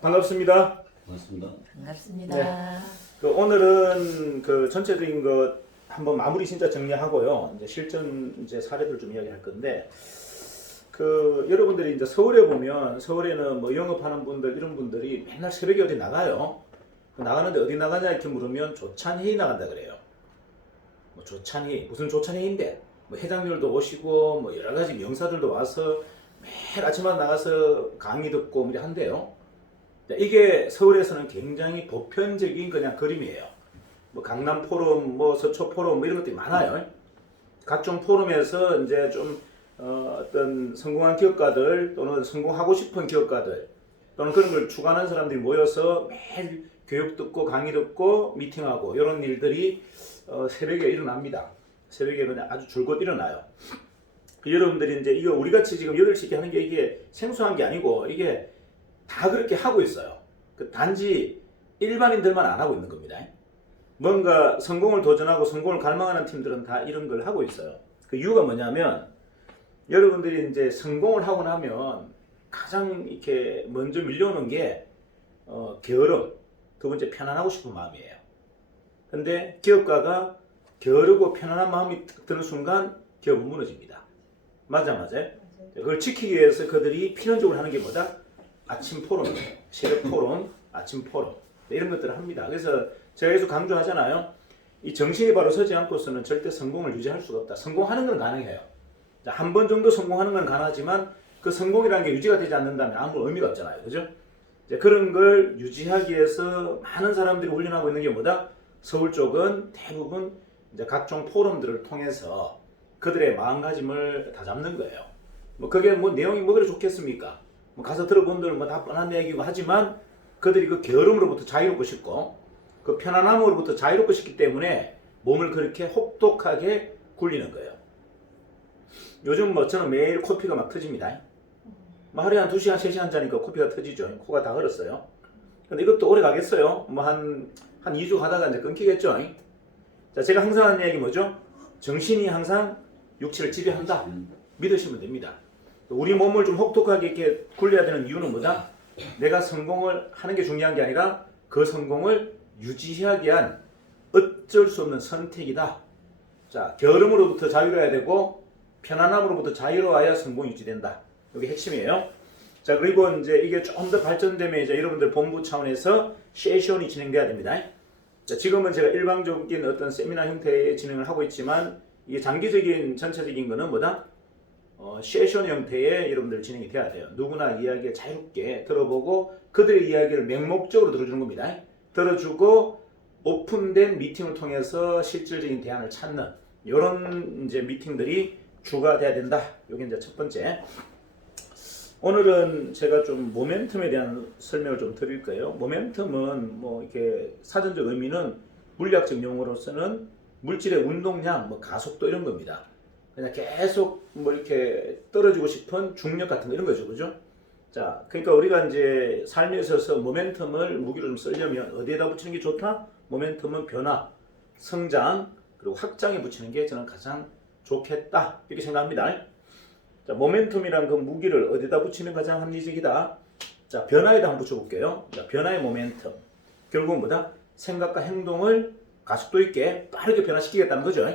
반갑습니다. 반갑습니다. 반갑습니다. 네. 오늘은 전체적인 것 한번 마무리 진짜 정리하고요. 이제 실전 이제 사례들 좀 이야기할 건데, 여러분들이 이제 서울에 보면, 서울에는 뭐 영업하는 분들 이런 분들이 맨날 새벽에 어디 나가요. 나가는데 어디 나가냐 이렇게 물으면 조찬회의 나간다 그래요. 뭐 조찬회의, 무슨 조찬회의인데? 뭐 회장님들도 오시고 뭐 여러 가지 명사들도 와서 매일 아침마다 나가서 강의 듣고 뭐 이렇게 한대요. 이게 서울에서는 굉장히 보편적인 그냥 그림이에요. 뭐 강남 포럼, 뭐 서초 포럼 뭐 이런 것들이 많아요. 각종 포럼에서 이제 좀 어떤 성공한 기업가들 또는 성공하고 싶은 기업가들 또는 그런 걸 추구하는 사람들이 모여서 매일 교육 듣고 강의 듣고 미팅하고 이런 일들이 새벽에 일어납니다. 새벽에 그냥 아주 줄곧 일어나요. 여러분들이 이제 이거 우리 같이 지금 8시에 하는 게 이게 생소한 게 아니고 이게 다 그렇게 하고 있어요. 단지 일반인들만 안 하고 있는 겁니다. 뭔가 성공을 도전하고 성공을 갈망하는 팀들은 다 이런 걸 하고 있어요. 그 이유가 뭐냐면 여러분들이 이제 성공을 하고 나면 가장 이렇게 먼저 밀려오는 게 게으름, 두 번째 편안하고 싶은 마음이에요. 근데 기업가가 게으르고 편안한 마음이 드는 순간 기업은 무너집니다. 맞아요. 그걸 지키기 위해서 그들이 필연적으로 하는 게 뭐다? 아침 포럼이에요. 새벽 포럼, 아침 포럼 이런 것들을 합니다. 그래서 제가 계속 강조하잖아요. 이 정신이 바로 서지 않고서는 절대 성공을 유지할 수가 없다. 성공하는 건 가능해요. 한 번 정도 성공하는 건 가능하지만 그 성공이라는 게 유지가 되지 않는다면 아무 의미가 없잖아요. 그죠? 그런 걸 유지하기 위해서 많은 사람들이 훈련하고 있는 게 뭐다? 서울 쪽은 대부분 이제 각종 포럼들을 통해서 그들의 마음가짐을 다 잡는 거예요. 뭐 그게 뭐 내용이 뭐 그래 좋겠습니까? 뭐 가서 들어본들 뭐 다 뻔한 얘기고 하지만 그들이 그 게으름으로부터 자유롭고 싶고 그 편안함으로부터 자유롭고 싶기 때문에 몸을 그렇게 혹독하게 굴리는 거예요. 요즘 뭐 저는 매일 코피가 막 터집니다. 뭐 하루에 한 2시간, 3시간 자니까 코피가 터지죠. 코가 다 얼었어요. 근데 이것도 오래 가겠어요. 뭐 한 2주 가다가 이제 끊기겠죠. 자, 제가 항상 하는 얘기 뭐죠? 정신이 항상 육체를 지배한다. 믿으시면 됩니다. 우리 몸을 좀 혹독하게 이렇게 굴려야 되는 이유는 뭐다? 내가 성공을 하는 게 중요한 게 아니라 그 성공을 유지하기 위한 어쩔 수 없는 선택이다. 자, 게으름으로부터 자유로워야 되고 편안함으로부터 자유로워야 성공이 유지된다. 이게 핵심이에요. 자, 그리고 이제 이게 좀 더 발전되면 이제 여러분들 본부 차원에서 세션이 진행돼야 됩니다. 자, 지금은 제가 일방적인 어떤 세미나 형태의 진행을 하고 있지만 이게 장기적인 전체적인 거는 뭐다? 세션 형태의 여러분들 진행이 돼야 돼요. 누구나 이야기에 자유롭게 들어보고 그들의 이야기를 맹목적으로 들어주는 겁니다. 들어주고 오픈된 미팅을 통해서 실질적인 대안을 찾는 이런 이제 미팅들이 주가 돼야 된다. 이게 이제 첫 번째. 오늘은 제가 좀 모멘텀에 대한 설명을 좀 드릴 거예요. 모멘텀은 뭐 이렇게 사전적 의미는 물리학적 용어로서는 물질의 운동량, 뭐 가속도 이런 겁니다. 그냥 계속 뭐 이렇게 떨어지고 싶은 중력 같은 거 이런 거죠, 그죠? 자, 그러니까 우리가 이제 삶에 있어서 모멘텀을 무기로 좀 쓰려면 어디에다 붙이는 게 좋다? 모멘텀은 변화, 성장, 그리고 확장에 붙이는 게 저는 가장 좋겠다 이렇게 생각합니다. 자, 모멘텀이란 그 무기를 어디다 붙이면 가장 합리적이다. 자, 변화에다 한번 붙여볼게요. 자, 변화의 모멘텀. 결국은 뭐다? 생각과 행동을 가속도 있게 빠르게 변화시키겠다는 거죠.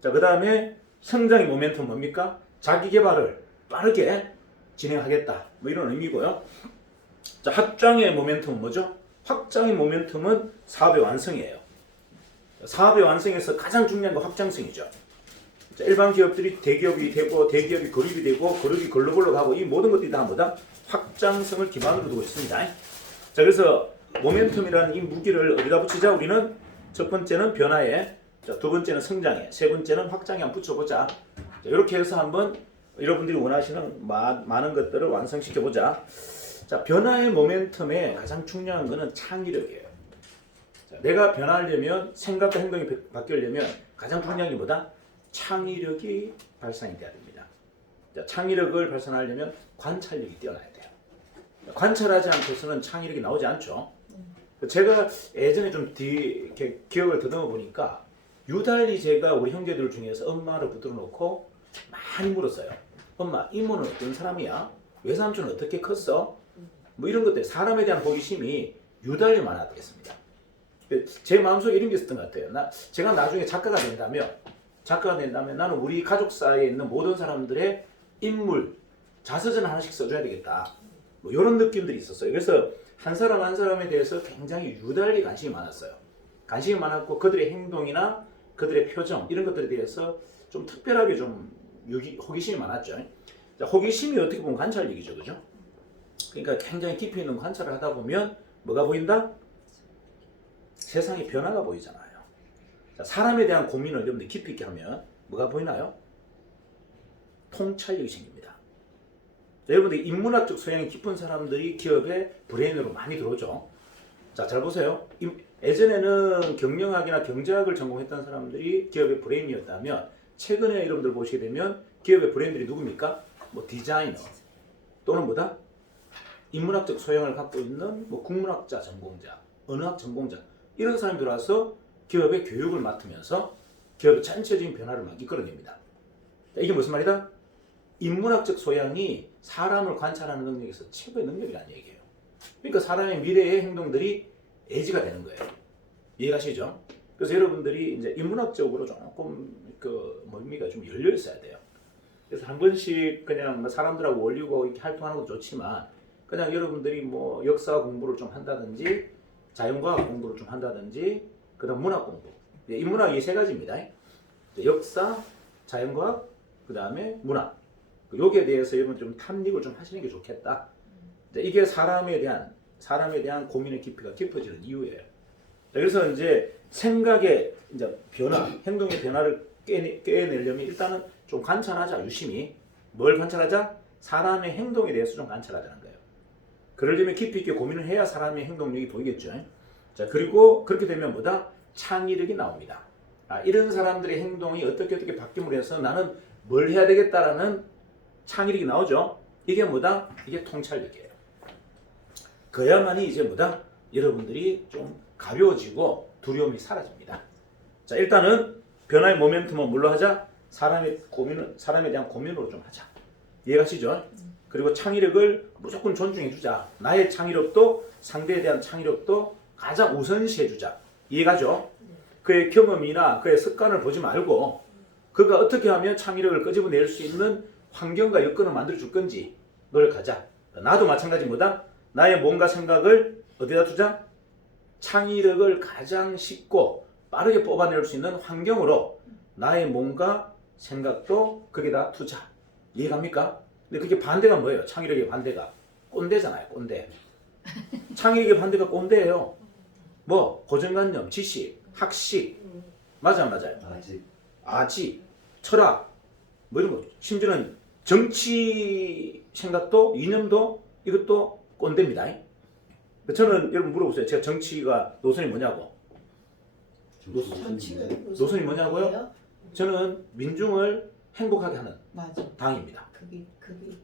자, 그 다음에 성장의 모멘텀 뭡니까? 자기 개발을 빠르게 진행하겠다. 뭐 이런 의미고요. 자, 확장의 모멘텀은 뭐죠? 확장의 모멘텀은 사업의 완성이에요. 사업의 완성에서 가장 중요한 건 확장성이죠. 자, 일반 기업들이 대기업이 되고 대기업이 그룹이 되고 그룹이 글로벌로 가고 이 모든 것들이 다 뭐다? 확장성을 기반으로 두고 있습니다. 자, 그래서 모멘텀이라는 이 무기를 어디다 붙이자? 우리는 첫 번째는 변화에, 자, 두 번째는 성장에, 세 번째는 확장에 한번 붙여보자. 자, 이렇게 해서 한번 여러분들이 원하시는 많은 것들을 완성시켜보자. 자, 변화의 모멘텀에 가장 중요한 것은 창의력이에요. 자, 내가 변화하려면 생각과 행동이 바뀌려면 가장 중요한 게 뭐다? 창의력이 발산이 돼야 됩니다. 자, 창의력을 발산하려면 관찰력이 뛰어나야 돼요. 관찰하지 않고서는 창의력이 나오지 않죠. 제가 예전에 좀 이렇게 기억을 더듬어 보니까 유달리 제가 우리 형제들 중에서 엄마를 붙들어 놓고 많이 물었어요. 엄마, 이모는 어떤 사람이야? 외삼촌은 어떻게 컸어? 뭐 이런 것들 사람에 대한 호기심이 유달리 많아지겠습니다. 제 마음속에 이런 게 있었던 것 같아요. 제가 나중에 작가가 된다면 나는 우리 가족사에 있는 모든 사람들의 인물 자서전 하나씩 써줘야 되겠다. 뭐 이런 느낌들이 있었어요. 그래서 한 사람 한 사람에 대해서 굉장히 유달리 관심이 많았어요. 관심이 많았고 그들의 행동이나 그들의 표정 이런 것들에 대해서 좀 특별하게 좀 호기심이 많았죠. 호기심이 어떻게 보면 관찰력이죠, 그죠? 그러니까 굉장히 깊이 있는 관찰을 하다 보면 뭐가 보인다? 세상의 변화가 보이잖아요. 사람에 대한 고민을 여러분들 깊이 있게 하면 뭐가 보이나요? 통찰력이 생깁니다. 여러분들 인문학적 소양이 깊은 사람들이 기업의 브레인으로 많이 들어오죠. 자, 잘 보세요. 예전에는 경영학이나 경제학을 전공했던 사람들이 기업의 브레인이었다면 최근에 여러분들 보시게 되면 기업의 브레인들이 누굽니까? 뭐 디자이너 또는 뭐다? 인문학적 소양을 갖고 있는 뭐 국문학자 전공자, 언어학 전공자 이런 사람들이 와서 기업의 교육을 맡으면서 기업의 전체적인 변화를 막 이끌어냅니다. 이게 무슨 말이다? 인문학적 소양이 사람을 관찰하는 능력에서 최고의 능력이라는 얘기예요. 그러니까 사람의 미래의 행동들이 예지가 되는 거예요. 이해가시죠? 그래서 여러분들이 이제 인문학적으로 조금 뭡니까 좀 열려 있어야 돼요. 그래서 한 번씩 그냥 사람들하고 어울리고 이렇게 활동하는 것도 좋지만 그냥 여러분들이 뭐 역사 공부를 좀 한다든지 자연과학 공부를 좀 한다든지 그다음 문학 공부. 인문학이 세 가지입니다. 역사, 자연과학, 그다음에 문학. 여기에 대해서 여러분 좀 탐닉을 좀 하시는 게 좋겠다. 이게 사람에 대한 고민의 깊이가 깊어지는 이유예요. 그래서 이제 생각의 이제 변화, 행동의 변화를 꿰내려면 일단은 좀 관찰하자. 유심히 뭘 관찰하자? 사람의 행동에 대해서 좀 관찰하자는 거예요. 그러려면 깊이 있게 고민을 해야 사람의 행동력이 보이겠죠. 자, 그리고 그렇게 되면 뭐다? 창의력이 나옵니다. 이런 사람들의 행동이 어떻게 바뀜으로 해서 나는 뭘 해야 되겠다라는 창의력이 나오죠. 이게 뭐다? 이게 통찰력이에요. 그야만이 이제 뭐다? 여러분들이 좀 가벼워지고 두려움이 사라집니다. 자, 일단은 변화의 모멘텀은 뭘로 하자? 사람에 대한 고민으로 좀 하자. 이해가시죠? 그리고 창의력을 무조건 존중해주자. 나의 창의력도 상대에 대한 창의력도 가장 우선시해주자. 이해가죠? 그의 경험이나 그의 습관을 보지 말고 그가 어떻게 하면 창의력을 끄집어낼 수 있는 환경과 여건을 만들어줄 건지 노력하자. 나도 마찬가지 뭐다? 나의 몸과 생각을 어디다 두자? 창의력을 가장 쉽고 빠르게 뽑아낼 수 있는 환경으로 나의 몸과 생각도 거기다 두자. 이해갑니까? 근데 그게 반대가 뭐예요? 창의력의 반대가 꼰대잖아요. 꼰대. 창의력의 반대가 꼰대예요. 뭐 고정관념, 지식, 학식, 맞아요. 아지, 철학, 뭐 이런 거. 심지어는 정치 생각도 이념도 이것도 꼰대입니다. 저는 여러분 물어보세요. 제가 정치가 노선이 뭐냐고. 노선이 뭐냐고요? 저는 민중을 행복하게 하는 당입니다.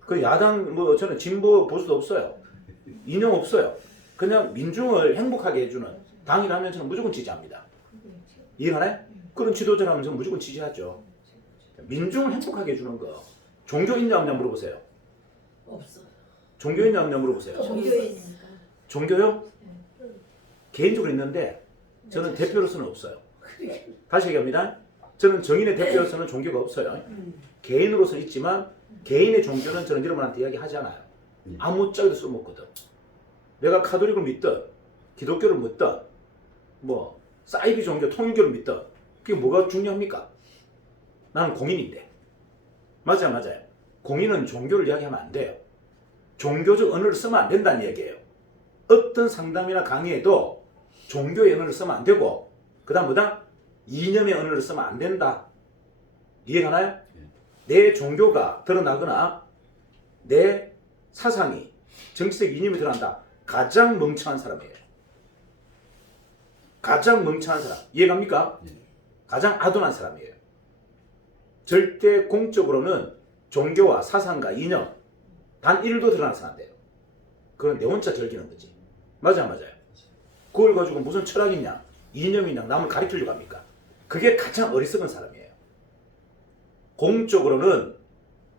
그 야당 뭐 저는 진보 보수도 없어요. 이념 없어요. 그냥 민중을 행복하게 해주는 당이라면 저는 무조건 지지합니다. 이해가나요? 그런 지도자라면 저는 무조건 지지하죠. 민중을 행복하게 해주는 거. 종교 있냐 없냐 물어보세요. 없어요. 종교 있냐 없냐 물어보세요. 종교요? 개인적으로 있는데 저는 대표로서는 없어요. 다시 얘기합니다. 저는 정인의 대표로서는 종교가 없어요. 개인으로서는 있지만 개인의 종교는 저는 여러분한테 이야기하지 않아요. 아무짝에도 써먹거든. 내가 카톨릭을 믿든 기독교를 믿든 뭐 사이비 종교 통일교를 믿든 그게 뭐가 중요합니까? 나는 공인인데. 맞아요. 공인은 종교를 이야기하면 안 돼요. 종교적 언어를 쓰면 안 된다는 얘기예요. 어떤 상담이나 강의에도 종교의 언어를 쓰면 안 되고 그 다음 뭐다? 이념의 언어를 쓰면 안 된다. 이해가나요? 내 종교가 드러나거나 내 사상이 정치적 이념이 드러난다. 가장 멍청한 사람이에요. 가장 멍청한 사람. 이해갑니까? 가장 아둔한 사람이에요. 절대 공적으로는 종교와 사상과 이념 단 1도 드러나지 않는데요. 그건 내 혼자 즐기는 거지. 맞아요. 그걸 가지고 무슨 철학이냐 이념이냐 남을 가르치려고 합니까? 그게 가장 어리석은 사람이에요. 공적으로는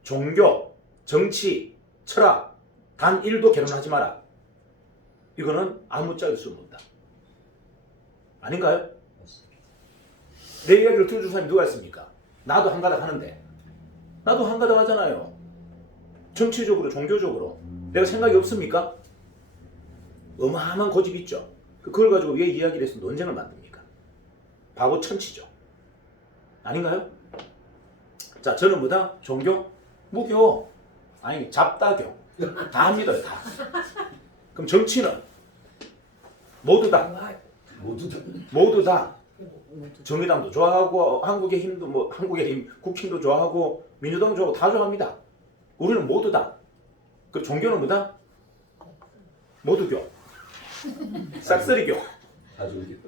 종교, 정치, 철학 단 1도 개론하지 마라. 이거는 아무짝에도 쓸모없다. 아닌가요? 내 이야기를 들어줄 사람이 누가 있습니까? 나도 한가닥 하는데. 나도 한가닥 하잖아요. 정치적으로, 종교적으로. 내가 생각이 없습니까? 어마어마한 고집이 있죠. 그걸 가지고 왜 이야기를 해서 논쟁을 만듭니까? 바보 천치죠. 아닌가요? 자, 저는 뭐다? 종교? 무교? 아니, 잡다교. 다 믿어요, 다. 그럼 정치는? 모두 다. 모두 다. 정의당도 좋아하고, 한국의 힘도, 한국의 힘, 국힘도 좋아하고, 민주당 좋아하고, 다 좋아합니다. 우리는 모두 다. 그 종교는 뭐다? 모두교. 싹쓸이교.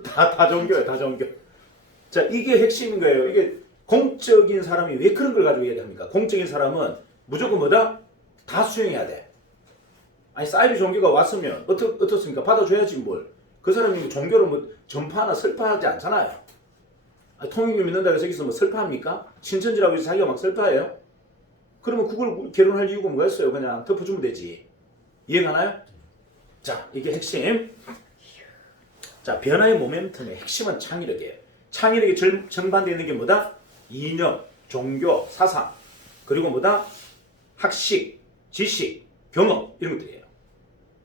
다 종교예요, 다 종교. 자, 이게 핵심인 거예요. 이게 공적인 사람이 왜 그런 걸 가지고 얘기합니까? 공적인 사람은 무조건 뭐다? 다 수용해야 돼. 아니, 사이비 종교가 왔으면 어떻습니까? 받아줘야지 뭘. 그 사람이 종교를 뭐 전파하나 설파하지 않잖아요. 아니, 통일교 믿는다고 해서 여기서 뭐 설파합니까? 신천지라고 해서 자기가 막 설파해요? 그러면 그걸 결혼할 이유가 뭐가 있어요? 그냥 덮어주면 되지. 이해가나요? 자, 이게 핵심. 자, 변화의 모멘텀의 핵심은 창의력이에요. 창의력이 정반대에 있는 게 뭐다? 이념, 종교, 사상, 그리고 뭐다? 학식, 지식, 경험, 이런 것들이에요.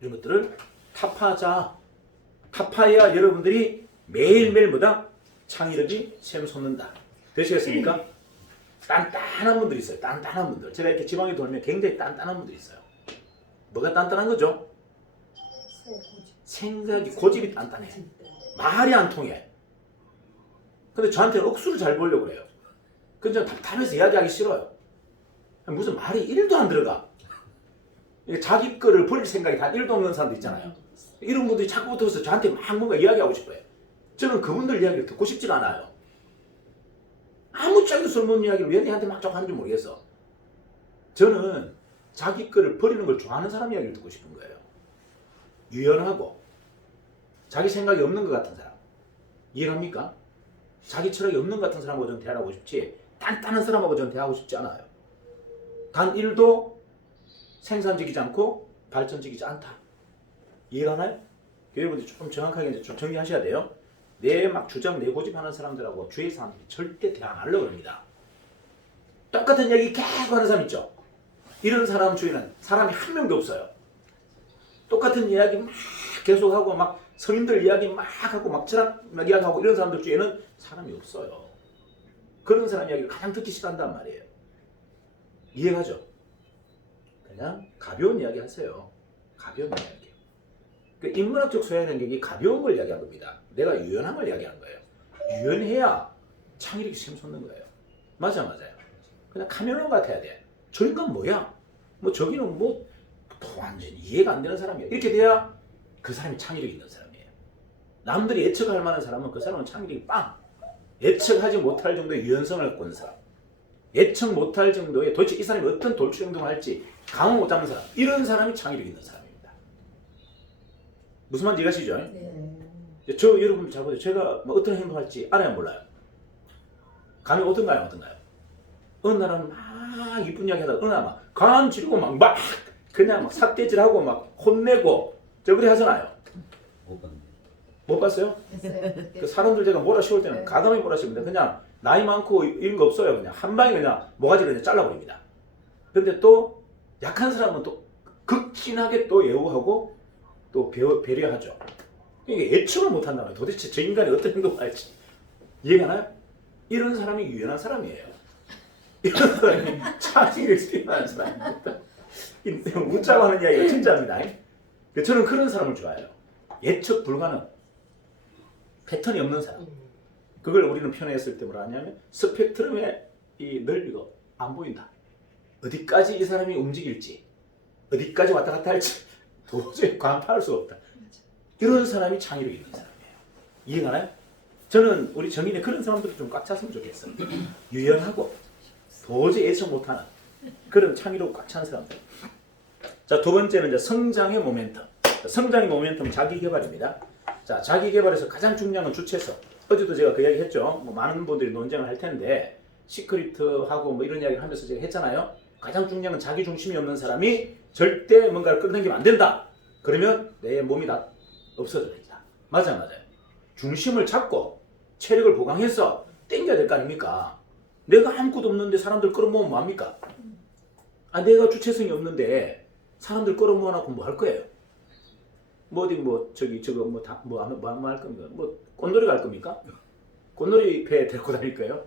이런 것들을 타파하자. 타파해야 여러분들이 매일매일 뭐다? 창의력이 샘솟는다. 되시겠습니까? 단단한 분들이 있어요. 단단한 분들. 제가 이렇게 지방에 돌면 굉장히 단단한 분들이 있어요. 뭐가 단단한 거죠? 생각이, 고집이 단단해. 말이 안 통해. 근데 저한테 억수를 잘 보려고 그래요. 근데 저는 답답해서 이야기하기 싫어요. 무슨 말이 1도 안 들어가. 자기 거를 버릴 생각이 단 1도 없는 사람도 있잖아요. 이런 분들이 자꾸 붙어서 저한테 막 뭔가 이야기하고 싶어요. 저는 그분들 이야기를 듣고 싶지가 않아요. 아무짝에도 쓸모없는 이야기를 왜 내한테 막 자꾸 하는지 모르겠어. 저는 자기 거를 버리는 걸 좋아하는 사람 이야기를 듣고 싶은 거예요. 유연하고 자기 생각이 없는 것 같은 사람. 이해갑니까? 자기 철학이 없는 것 같은 사람하고 저는 대화하고 싶지, 단단한 사람하고 저는 대화하고 싶지 않아요. 단 1도 생산적이지 않고 발전적이지 않다. 이해가나요? 여러분들 좀 정확하게 이제 좀 정리하셔야 돼요. 내 막 주장, 내 고집하는 사람들하고 주위의 사람들이 절대 대화 안 하려고 합니다. 똑같은 이야기 계속 하는 사람 있죠? 이런 사람 주위는 사람이 한 명도 없어요. 똑같은 이야기 막 계속하고 막 성인들 이야기 막 하고 막 철학 막 이야기하고 이런 사람들 주위에는 사람이 없어요. 그런 사람 이야기를 가장 듣기 싫어한단 말이에요. 이해가죠? 그냥 가벼운 이야기 하세요. 가벼운 이야기. 그 인문학적 소양 능력이 가벼운 걸 이야기한 겁니다. 내가 유연함을 이야기한 거예요. 유연해야 창의력이 샘솟는 거예요. 맞아요. 그냥 카멜론 같아야 돼. 저 인간 뭐야? 뭐 저기는 뭐 완전히 이해가 안 되는 사람이야. 이렇게 돼야 그 사람이 창의력이 있는 사람이에요. 남들이 예측할 만한 사람은 그 사람은 창의력이 빵! 예측하지 못할 정도의 유연성을 갖고 있는 사람. 예측 못할 정도의 도대체 이 사람이 어떤 돌출 행동을 할지 감을 못 잡는 사람. 이런 사람이 창의력이 있는 사람입니다. 무슨 말인지 이해가시죠? 네. 저 여러분 잘 보세요. 제가 뭐 어떤 행동할지 알아야 몰라요. 감이 어떤가요? 어느 날은 막 이쁜 이야기 하다가 어느 날 막 간 지르고 막 그냥 막 삿대질하고 막 혼내고 저 그래 하잖아요. 못 봤어요? 그 사람들 제가 몰아씌울 때는 가감히 몰아씌웁니다. 그냥 나이 많고 이런 거 없어요. 그냥 한 방에 그냥 모가지를 그냥 잘라버립니다. 근데 또 약한 사람은 또 극진하게 또 예우하고 또 배려하죠. 이게 예측을 못한단 말이에요. 도대체 저 인간이 어떤 행동을 할지. 이해가 나요? 이런 사람이 유연한 사람이에요. 이런 사람이 창의력이 뛰어난 사람입니다. 웃자고 하는 이야기가 진짜입니다. 저는 그런 사람을 좋아해요. 예측 불가능. 패턴이 없는 사람. 그걸 우리는 표현했을 때 뭐라 하냐면 스펙트럼의 이 넓이가 안 보인다. 어디까지 이 사람이 움직일지, 어디까지 왔다 갔다 할지 도저히 관파할 수가 없다. 이런 사람이 창의력이 있는 사람이에요. 이해가나요? 저는 우리 정인의 그런 사람들이 좀 꽉 찼으면 좋겠어요. 유연하고 도저히 예측 못하는 그런 창의력 꽉 찬 사람들. 자, 두 번째는 이제 성장의 모멘텀. 성장의 모멘텀은 자기 개발입니다. 자, 자기 개발에서 가장 중요한 건 주체성. 어제도 제가 그 이야기 했죠. 뭐 많은 분들이 논쟁을 할 텐데 시크릿하고 뭐 이런 이야기를 하면서 제가 했잖아요. 가장 중요한 건 자기 중심이 없는 사람이 절대 뭔가를 끌어당기면 안 된다. 그러면 내 몸이 다 없어집니다. 맞아요. 중심을 잡고 체력을 보강해서 땡겨야 될 거 아닙니까? 내가 아무것도 없는데 사람들 끌어모으면 뭐합니까? 내가 주체성이 없는데 사람들 끌어모아놓고 뭐 할 거예요? 뭐 어디 뭐 저기 저거 뭐 할 겁니까? 뭐 꽃놀이 갈 겁니까? 꽃놀이 배 데리고 다닐 거예요?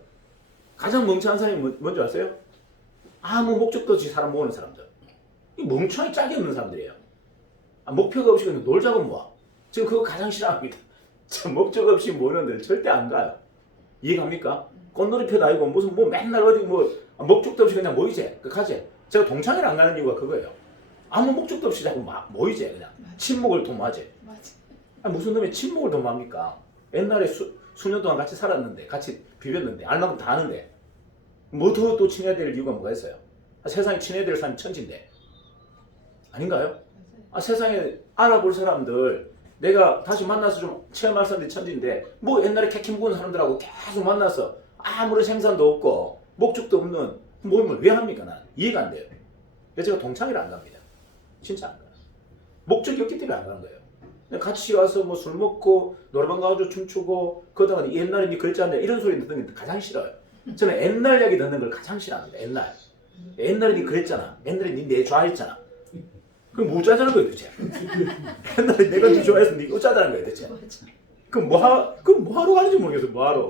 가장 멍청한 사람이 뭔지 아세요? 아무 목적도 없이 사람 모으는 사람들. 이 멍청이 짝이 없는 사람들이에요. 목표가 없이 그냥 놀자고 모아. 지금 그거 가장 싫어합니다. 저 목적 없이 모으는데 절대 안 가요. 이해갑니까? 꽃놀이표 다니고 무슨 뭐 맨날 어디 뭐 목적도 없이 그냥 모이지. 가지. 제가 동창회를 안 가는 이유가 그거예요. 아무 목적도 없이 자꾸 모이지 그냥. 친목을 도모하지. 무슨 놈의 친목을 도모합니까? 옛날에 수년 동안 같이 살았는데 같이 비볐는데 알만큼 다 아는데 뭐 더 또 친해야 될 이유가 뭐가 있어요? 세상에 친해야 될 사람이 천지인데 아닌가요? 세상에 알아볼 사람들 내가 다시 만나서 좀 체험할 사람들이 천지인데 뭐 옛날에 캐키 묵은 사람들하고 계속 만나서 아무런 생산도 없고 목적도 없는 모임을 왜 합니까? 난 이해가 안 돼요. 그래서 제가 동창회를 안 갑니다. 진짜 안 가요. 목적이 없기 때문에 안 가는 거예요. 같이 와서 뭐 술 먹고 노래방 가서 춤추고 그러다가 옛날에 니 그랬지 않냐 이런 소리 듣는 게 가장 싫어요. 저는 옛날 이야기 듣는 걸 가장 싫어합니다. 옛날에 니 그랬잖아. 옛날에 니 내 좋아했잖아. 그럼 뭐 짜자는 거예요 도대체? 옛날에 내가 니 좋아해서 니 어쩌자는 거예요 도대체? 그럼 뭐 하러 가는지 모르겠어요. 뭐 하러.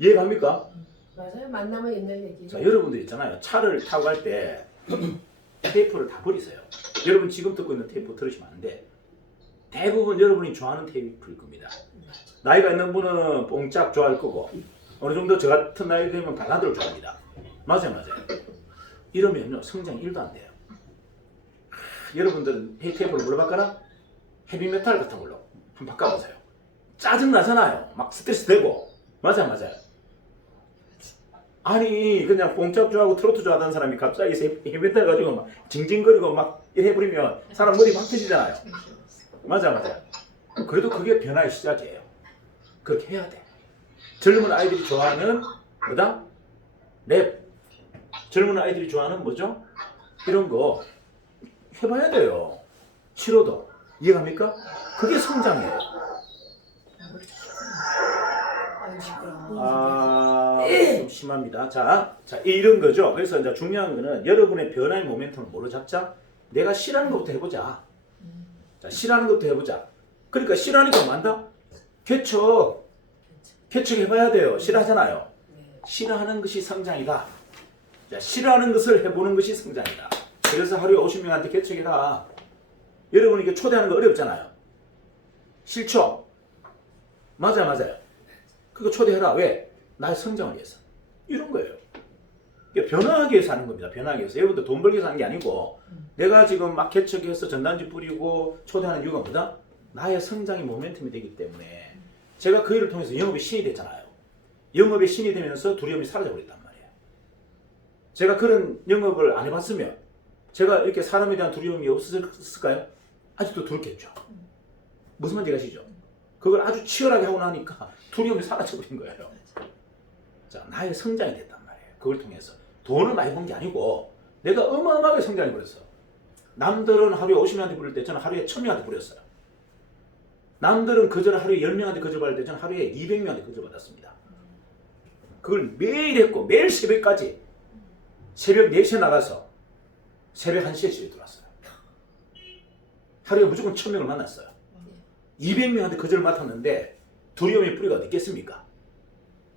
이해갑니까? 맞아요. 만나면 옛날 얘기. 자, 여러분들 있잖아요. 차를 타고 갈 때 테이프를 다 버리세요. 여러분 지금 듣고 있는 테이프 들으시면 안 돼. 대부분 여러분이 좋아하는 테이프일 겁니다. 나이가 있는 분은 뽕짝 좋아할 거고 어느 정도 저 같은 나이 되면 발라드를 좋아합니다. 맞아요. 이러면요 성장이 1도 안 돼요. 여러분들은 테이프를 뭘로 바꿔라? 헤비메탈 같은 걸로 한번 바꿔보세요. 짜증 나잖아요. 막 스트레스 되고. 맞아요. 아니 그냥 뽕짝 좋아하고 트로트 좋아하던 사람이 갑자기 헤비메탈 가지고 막 징징거리고 막 이래 해버리면 사람 머리 막 터지잖아요. 맞아요. 그래도 그게 변화의 시작이에요. 그렇게 해야 돼. 젊은 아이들이 좋아하는 뭐다? 랩. 젊은 아이들이 좋아하는 뭐죠? 이런 거 해봐야 돼요. 싫어도. 이해갑니까? 그게 성장이에요. 좀 심합니다. 자, 이런 거죠. 그래서 이제 중요한 거는 여러분의 변화의 모멘텀을 뭐로 잡자? 내가 싫어하는 것부터 해보자. 자, 싫어하는 것부터 해보자. 그러니까 싫어하니까 뭐한다? 개척 해봐야 돼요. 싫어하잖아요. 싫어하는 것이 성장이다. 자, 싫어하는 것을 해보는 것이 성장이다. 그래서 하루에 50명한테 개척해라. 여러분 이게 초대하는 거 어렵잖아요. 싫죠? 맞아요. 그거 초대해라. 왜? 나의 성장을 위해서. 이런 거예요. 변화하기 위해서 하는 겁니다. 변화하기 위해서. 여러분들 돈 벌기 위해서 하는 게 아니고 내가 지금 막 개척해서 전단지 뿌리고 초대하는 이유가 뭐다? 나의 성장의 모멘텀이 되기 때문에 제가 그 일을 통해서 영업의 신이 됐잖아요. 영업의 신이 되면서 두려움이 사라져버렸단 말이에요. 제가 그런 영업을 안 해봤으면 제가 이렇게 사람에 대한 두려움이 없었을까요? 아직도 두렵겠죠. 무슨 말인지 아시죠? 그걸 아주 치열하게 하고 나니까 두려움이 사라져버린 거예요. 자, 나의 성장이 됐단 말이에요. 그걸 통해서 돈을 많이 번 게 아니고 내가 어마어마하게 성장해버렸어. 남들은 하루에 50명한테 부를 때 저는 하루에 1000명한테 부렸어요. 남들은 거절 하루에 10명한테 거절받을 때 저는 하루에 200명한테 거절받았습니다. 그걸 매일 했고 매일 새벽까지 새벽 4시에 나가서 새벽 1시에 집에 들어왔어요. 하루에 무조건 1000명을 만났어요. 200명한테 거절을 맡았는데 두려움의 뿌리가 어디 있겠습니까?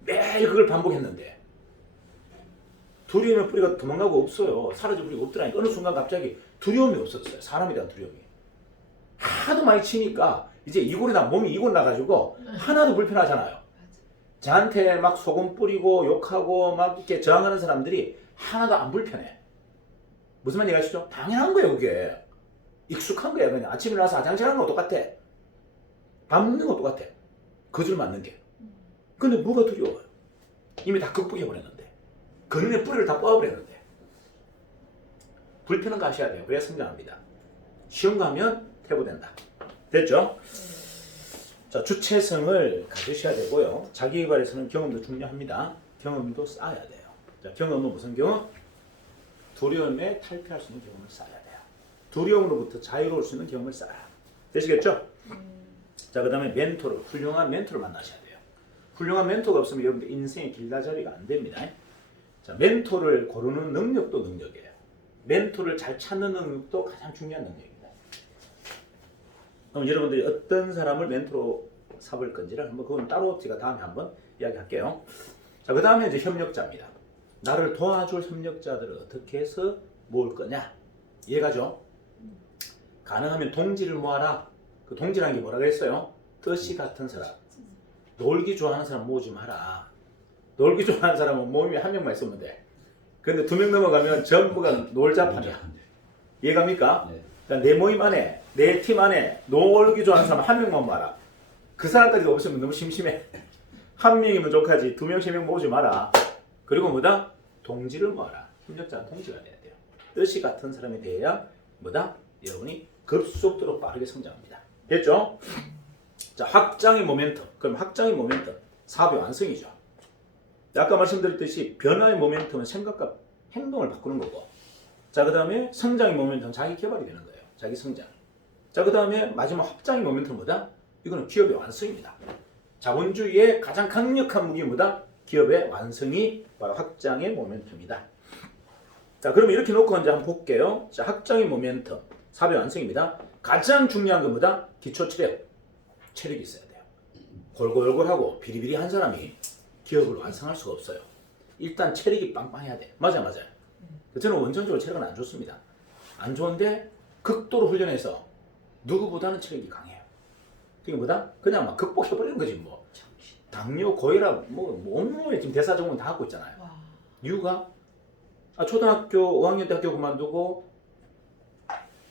매일 그걸 반복했는데 두려움의 뿌리가 도망가고 없어요. 사라질 뿌리가 없더라니까. 어느 순간 갑자기 두려움이 없었어요. 사람에 대한 두려움이. 하도 많이 치니까 이제 몸이 이골 나가지고 하나도 불편하잖아요. 저한테 막 소금 뿌리고 욕하고 막 이렇게 저항하는 사람들이 하나도 안 불편해. 무슨 말인지 아시죠? 당연한 거예요, 그게. 익숙한 거야. 그냥 아침에 일어나서 화장실 하는 거 똑같아. 밥 먹는 거 똑같아. 거절 맞는 게. 근데 뭐가 두려워요? 이미 다 극복해버렸는데. 근원의 뿌리를 다 뽑아버렸는데. 불편한 거 하셔야 돼요. 그래야 성장합니다. 시험 가면 퇴보된다. 됐죠? 자, 주체성을 가지셔야 되고요. 자기개발에서는 경험도 중요합니다. 경험도 쌓아야 돼요. 자, 경험은 무슨 경험? 두려움에 탈피할 수 있는 경험을 쌓아야 돼요. 두려움으로부터 자유로울 수 있는 경험을 쌓아야. 되시겠죠? 자, 그 다음에 멘토를, 훌륭한 멘토를 만나셔야 돼요. 훌륭한 멘토가 없으면 여러분들 인생의 길다자리가 안 됩니다. 자, 멘토를 고르는 능력도 능력이에요. 멘토를 잘 찾는 능력도 가장 중요한 능력입니다. 그럼 여러분들이 어떤 사람을 멘토로 삼을 건지를 한번 그건 따로 제가 다음에 한번 이야기할게요. 자, 그 다음에 이제 협력자입니다. 나를 도와줄 협력자들을 어떻게 해서 모을 거냐? 이해가죠? 가능하면 동지를 모아라. 그 동지라는 게 뭐라 그랬어요? 뜻이 같은 사람. 놀기 좋아하는 사람 모으지 마라. 놀기 좋아하는 사람은 모임에 한 명만 있으면 돼. 근데 2명 넘어가면 전부가 놀자판이야. 이해갑니까? 네. 그러니까 내 모임 안에, 내 팀 안에 놀기 좋아하는 사람 한 명만 모아라. 그 사람까지 없으면 너무 심심해. 한 명이면 족하지 2명, 3명 모으지 마라. 그리고 뭐다? 동지를 모아라. 협력자는 동지가 돼야 돼요. 뜻이 같은 사람이 돼야 뭐다? 여러분이 급속도로 빠르게 성장합니다. 됐죠? 자, 확장의 모멘텀. 그럼 확장의 모멘텀. 사업의 완성이죠. 아까 말씀드렸듯이 변화의 모멘텀은 생각과 행동을 바꾸는 거고. 자, 그 다음에 성장의 모멘텀은 자기 개발이 되는 거예요. 자기 성장. 자, 그 다음에 마지막 확장의 모멘텀은 뭐다? 이거는 기업의 완성입니다. 자본주의의 가장 강력한 무기 뭐다? 기업의 완성이 바로 확장의 모멘텀이다. 자, 그러면 이렇게 놓고 이제 한번 볼게요. 자, 확장의 모멘텀, 사업의 완성입니다. 가장 중요한 건 뭐다? 기초 체력. 체력이 있어야 돼요. 골골골하고 비리비리한 사람이 기업을 완성할 수가 없어요. 일단 체력이 빵빵해야 돼. 맞아요. 저는 원천적으로 체력은 안 좋습니다. 안 좋은데 극도로 훈련해서 누구보다는 체력이 강해요. 그게 뭐다? 그냥 막 극복해버리는 거지 뭐. 당뇨, 고혈압, 온몸에 지금 대사증후군 다 갖고 있잖아요. 와. 이유가 초등학교 5학년 때 학교 그만두고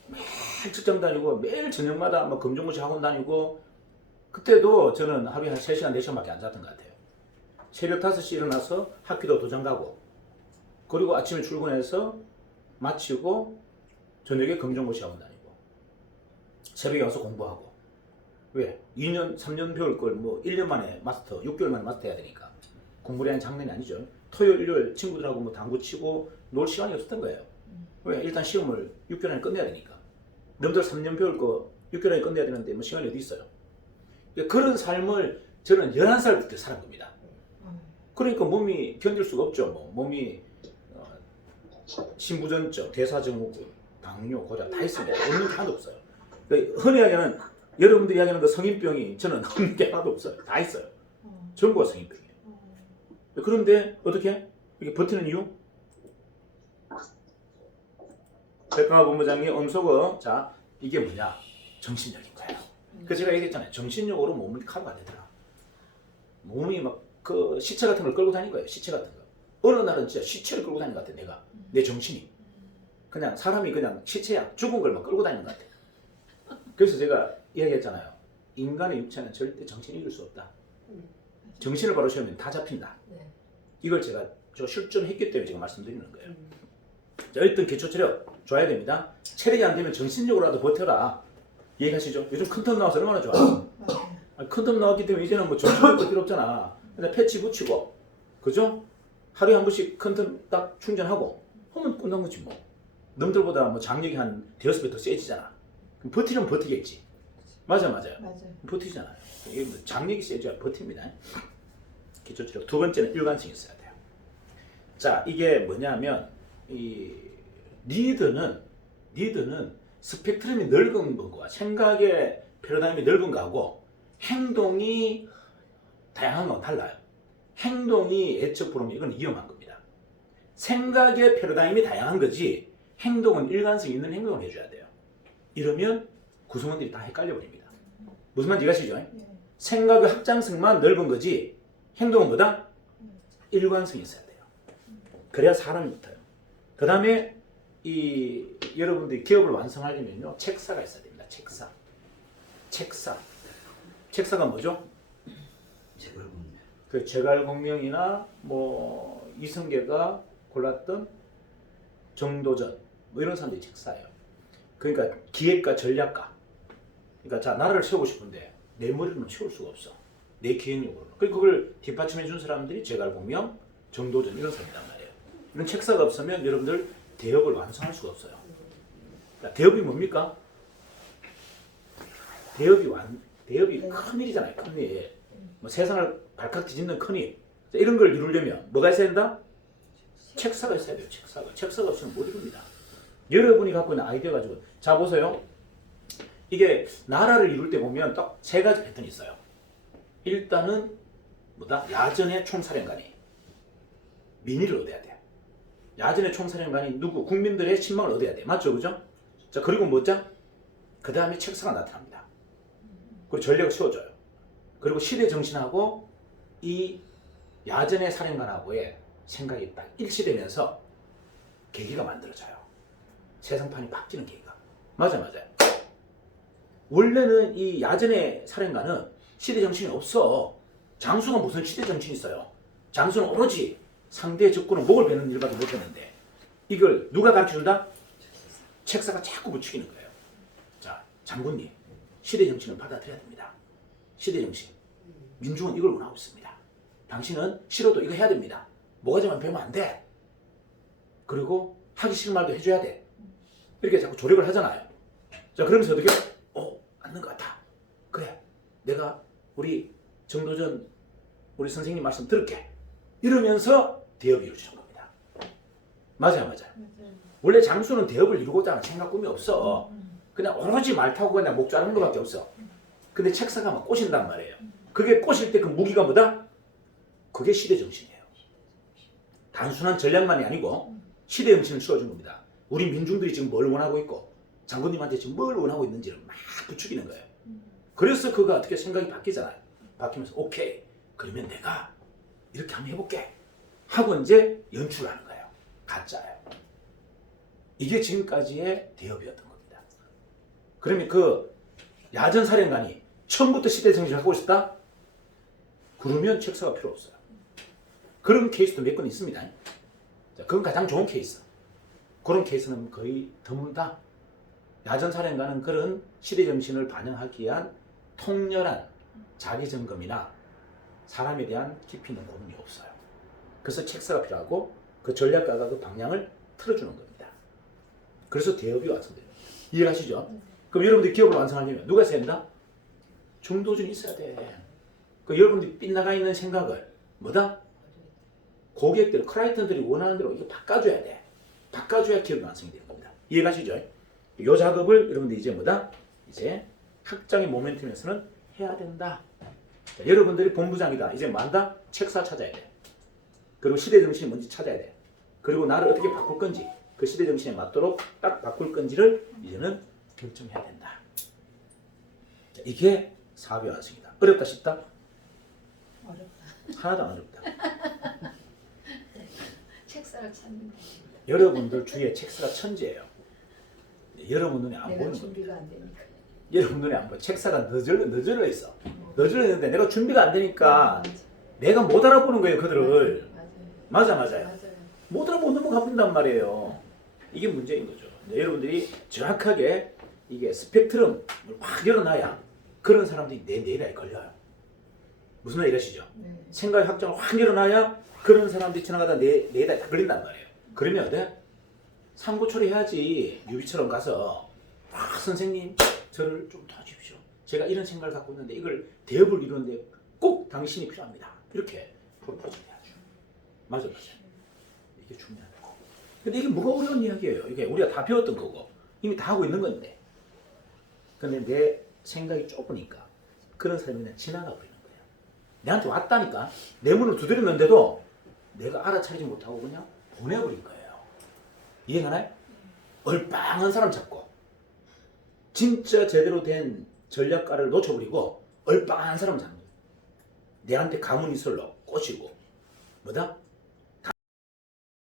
매일 직장 다니고 매일 저녁마다 뭐 검정고시 학원 다니고 그때도 저는 하루에 한 3시간, 4시간밖에 안 잤던 것 같아요. 새벽 5시 일어나서 학교도 도장 가고 그리고 아침에 출근해서 마치고 저녁에 검정고시 학원 다니고 새벽에 와서 공부하고 왜? 2년, 3년 배울 걸 뭐 1년 만에 마스터, 6개월 만에 마스터 해야 되니까 공부를 하는 장난이 아니죠. 토요일, 일요일 친구들하고 뭐 당구 치고 놀 시간이 없었던 거예요. 왜? 일단 시험을 6개월 안에 끝내야 되니까. 너희들 3년 배울 거 6개월 안에 끝내야 되는데 뭐 시간이 어디 있어요? 그런 삶을 저는 11살 때 살은 겁니다. 그러니까 몸이 견딜 수가 없죠. 뭐 몸이 신부전증, 대사증후군, 당뇨, 고혈압 다 있습니다. 없는 게 하나도 없어요. 그러니까 흔히 이야기하는 여러분들이 이야기하는 그 성인병이 저는 없는 게 하나도 없어요. 다 있어요. 전부가 성인병이에요. 그런데 어떻게 이렇게 버티는 이유? 백강화 본부장님 엄석어. 자, 이게 뭐냐? 정신력인 거예요. 그래서 제가 얘기했잖아요. 정신력으로 몸이 카드가 안 되더라. 몸이 막 그 시체 같은 걸 끌고 다닌 거예요. 시체 같은 거. 어느 날은 진짜 시체를 끌고 다니는 것 같아. 내가 내 정신이 그냥 사람이 그냥 시체야. 죽은 걸 막 끌고 다니는 것 같아. 그래서 제가 이야기했잖아요. 인간의 육체는 절대 정신이 이길 수 없다. 정신을 바로 세우면 다 잡힌다. 이걸 제가 실전했기 때문에 제가 말씀드리는 거예요. 자, 일단 기초 체력 좋아야 됩니다. 체력이 안 되면 정신력으로라도 버텨라. 이해하시죠? 요즘 큰텀 나와서 얼마나 좋아. 큰텀 나왔기 때문에 이제는 뭐 정신력 필요 없잖아. 그냥 패치 붙이고, 그죠? 하루에 한 번씩 큰텀 딱 충전하고 하면 끝난 거지 뭐. 남들보다 뭐 장력이 한 5배 더 세지잖아. 그럼 버티려면 버티겠지. 맞아요. 버티잖아요. 이게 뭐 장력이 세져야 버팁니다. 기초 체력. 두 번째는 일관성이 있어야 돼요. 자, 이게 뭐냐면 이 리더는 스펙트럼이 넓은 거고 생각의 패러다임이 넓은 거하고 행동이 다양한 건 달라요. 행동이 애적 불허면 이건 위험한 겁니다. 생각의 패러다임이 다양한 거지 행동은 일관성 있는 행동을 해줘야 돼요. 이러면 구성원들이 다 헷갈려 버립니다. 무슨 말인지 아시죠? 생각의 확장성만 넓은 거지 행동은 뭐다? 일관성이 있어야 돼요. 그래야 사람이 붙어요. 그 다음에 이 여러분들이 기업을 완성하려면요 책사가 있어야 됩니다. 책사가 뭐죠? 제갈공명. 그 제갈공명이나 뭐 이성계가 골랐던 정도전 뭐 이런 사람들이 책사예요. 그러니까 기획가, 전략가. 그러니까 자 나라를 세우고 싶은데 내 머리로는 세울 수가 없어. 내 기획력으로는. 그걸 뒷받침해 준 사람들이 제갈공명, 정도전 이런 사람이란 말이에요. 이런 책사가 없으면 여러분들 대업을 완성할 수가 없어요. 자, 대업이 뭡니까? 대업이 대업이 네. 큰일이잖아요. 큰일. 뭐 세상을 발칵 뒤집는 큰일. 자, 이런 걸 이루려면 뭐가 있어야 된다? 책사가 있어야 돼요. 책사가 없으면 못 이룹니다. 여러분이 갖고 있는 아이디어 가지고 자 보세요. 이게 나라를 이룰 때 보면 딱 세 가지 패턴이 있어요. 일단은 뭐다? 야전의 총사령관이 민의를 얻어야 돼. 야전의 총사령관이 누구? 국민들의 신망을 얻어야 돼. 맞죠? 그죠? 자, 그리고 뭐죠? 그 다음에 책사가 나타납니다. 그리고 전략을 세워줘요. 그리고 시대 정신하고 이 야전의 사령관하고의 생각이 딱 일치되면서 계기가 만들어져요. 세상판이 바뀌는 계기가. 맞아요. 원래는 이 야전의 사령관은 시대 정신이 없어. 장수가 무슨 시대 정신이 있어요. 장수는 오로지 상대의 적군은 목을 베는 일밖에 못했는데 이걸 누가 가르쳐준다? 책사가 자꾸 부추기는 거예요. 자, 장군님, 시대 정신을 받아들여야 됩니다. 시대 정신. 민중은 이걸 원하고 있습니다. 당신은 싫어도 이거 해야 됩니다. 모가지만 배우면 안 돼. 그리고 하기 싫은 말도 해줘야 돼. 이렇게 자꾸 조력을 하잖아요. 자, 그러면서 어떻게? 맞는 것 같아. 그래, 내가 우리 정도전 우리 선생님 말씀 들을게. 이러면서 대업이 이루어지는 겁니다. 맞아요. 원래 장수는 대업을 이루고자 하는 생각 꿈이 없어. 그냥 오로지 말 타고 그냥 목 자르는 것밖에 없어. 근데 책사가 막 꼬신단 말이에요. 그게 꼬실 때 그 무기가 뭐다? 그게 시대 정신이에요. 단순한 전략만이 아니고 시대 정신을 씌워준 겁니다. 우리 민중들이 지금 뭘 원하고 있고 장군님한테 지금 뭘 원하고 있는지를 막 부추기는 거예요. 그래서 그가 어떻게 생각이 바뀌잖아요. 바뀌면서 오케이, 그러면 내가 이렇게 한번 해볼게 하고 이제 연출을 하는 거예요. 가짜예요. 이게 지금까지의 대업이었던 겁니다. 그러면 그 야전사령관이 처음부터 시대 정신을 갖고 있었다? 그러면 책사가 필요 없어요. 그런 케이스도 몇 건 있습니다. 자, 그건 가장 좋은 케이스. 그런 케이스는 거의 드물다. 야전사령관은 그런 시대 정신을 반영하기 위한 통렬한 자기점검이나 사람에 대한 깊이 있는 고민이 없어요. 그래서 책사가 필요하고 그 전략가가 그 방향을 틀어주는 겁니다. 그래서 대업이 완성돼요. 이해하시죠? 그럼 여러분들이 기업을 완성하려면 누가 있어야 된다? 중도준이 있어야 돼. 그 여러분들이 빗나가 있는 생각을 뭐다? 고객들, 클라이언트들이 원하는 대로 이거 바꿔줘야 돼. 바꿔줘야 기업이 완성이 되는 겁니다. 이해가시죠? 이 작업을 여러분들이 이제 뭐다? 이제 학장의 모멘텀에서는 해야 된다. 자, 여러분들이 본부장이다. 이제 뭐 한다? 책사 찾아야 돼. 그리고 시대 정신이 뭔지 찾아야 돼. 그리고 나를 어떻게 바꿀 건지, 그 시대 정신에 맞도록 딱 바꿀 건지를 이제는 결정해야 된다. 자, 이게 사업의 완성이다. 어렵다 싶다? 어렵다. 하나도 안 어렵다. 책사를 찾는 거. 여러분들 주위에 책사가 천지예요. 여러분 눈에 안 내가 보이는 거예요. 준비가 안 되니까. 여러분 눈에 안 보여. 책사가 너절러 있어. 너절러 있는데 내가 준비가 안 되니까 내가 못 알아보는 거예요, 그들을. 맞아요. 못 알아보고 넘어가 버린단 말이에요. 이게 문제인 거죠. 여러분들이 정확하게 이게 스펙트럼을 확 열어놔야 그런 사람들이 내 뇌에 걸려요. 무슨 말 이러시죠? 네. 생각의 확장을 확 열어놔야 그런 사람들이 지나가다 내 뇌에 다 걸린단 말이에요. 그러면 어때? 상고 처리해야지. 유비처럼 가서 선생님 저를 좀 도와주십시오. 제가 이런 생각을 갖고 있는데 이걸 대업을 이루는데 꼭 당신이 필요합니다. 이렇게 프로포즈를 해야죠. 맞아. 이게 중요하다. 근데 이게 뭐가 어려운 이야기예요. 이게 우리가 다 배웠던 거고 이미 다 하고 있는 건데. 근데 내 생각이 좁으니까 그런 사람이 그냥 지나가 버리는 거예요. 내한테 왔다니까 내 문을 두드렸는데도 내가 알아차리지 못하고 그냥 보내버린 거예요. 이해가나요? 얼빵한 사람 잡고 진짜 제대로 된 전략가를 놓쳐버리고 얼빵한 사람 잡는 거예요. 내한테 가문이설로 꼬시고 뭐다?